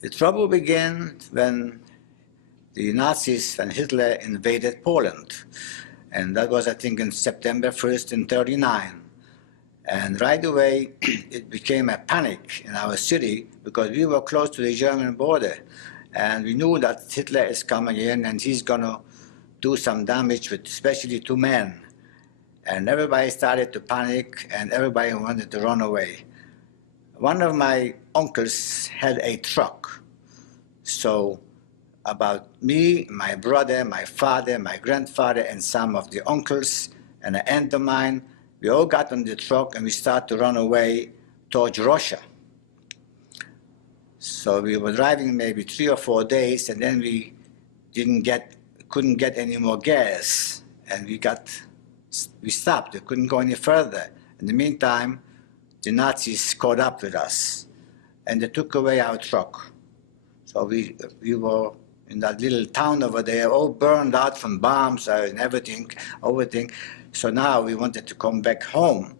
The trouble began when the Nazis, when Hitler invaded Poland. And that was, I think, in September 1st in 1939. And right away, it became a panic in our city because we were close to the German border. And we knew that Hitler is coming in and he's going to do some damage, with especially to men. And everybody started to panic and everybody wanted to run away. One of my uncles had a truck. So about me, my brother, my father, my grandfather, and some of the uncles and an aunt of mine, we all got on the truck and we started to run away towards Russia. So we were driving maybe 3 or 4 days, and then we couldn't get any more gas, and we stopped. We couldn't go any further. In the meantime, the Nazis caught up with us, and they took away our truck. So we were in that little town over there, all burned out from bombs and everything. So now we wanted to come back home.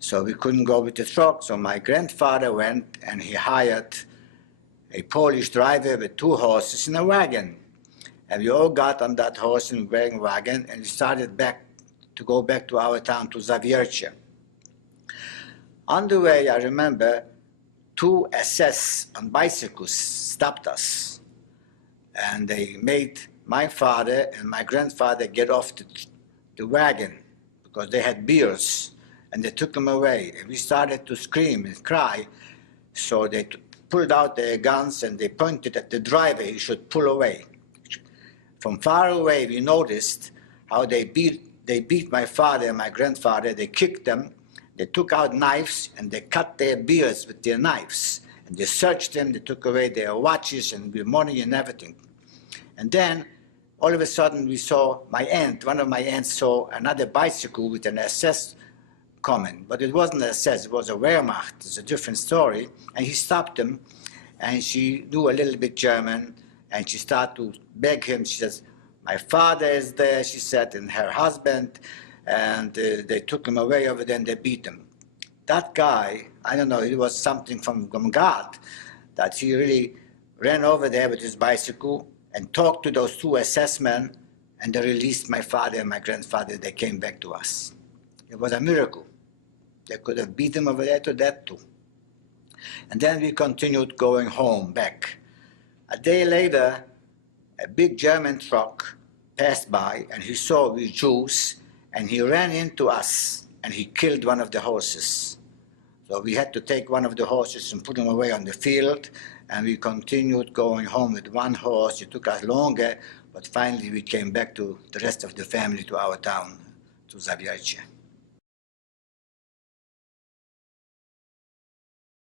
So we couldn't go with the truck, so my grandfather went and he hired a Polish driver with 2 horses in a wagon. And we all got on that horse and wagon and we started to go back to our town, to Zawiercie. On the way, I remember 2 SS on bicycles stopped us. And they made my father and my grandfather get off the wagon because they had beers. And they took them away. And we started to scream and cry. So they pulled out their guns and they pointed at the driver. He should pull away. From far away, we noticed how they beat my father and my grandfather. They kicked them. They took out knives and they cut their beards with their knives. And they searched them. They took away their watches and their money and everything. And then, all of a sudden, we saw one of my aunts saw another bicycle with an SS coming, but it wasn't an SS, it was a Wehrmacht. It's a different story. And he stopped them, and she knew a little bit German, and she started to beg him. She says, "My father is there," she said, and her husband, and they took him away over there and they beat him. That guy, I don't know, it was something from God, that he really ran over there with his bicycle and talked to those 2 SS men, and they released my father and my grandfather. They came back to us. It was a miracle. They could have beat them over there to death too. And then we continued going home back. A day later, a big German truck passed by and he saw we Jews and he ran into us and he killed one of the horses. So we had to take one of the horses and put him away on the field, and we continued going home with 1 horse. It took us longer, but finally we came back to the rest of the family to our town, to Zawiercie.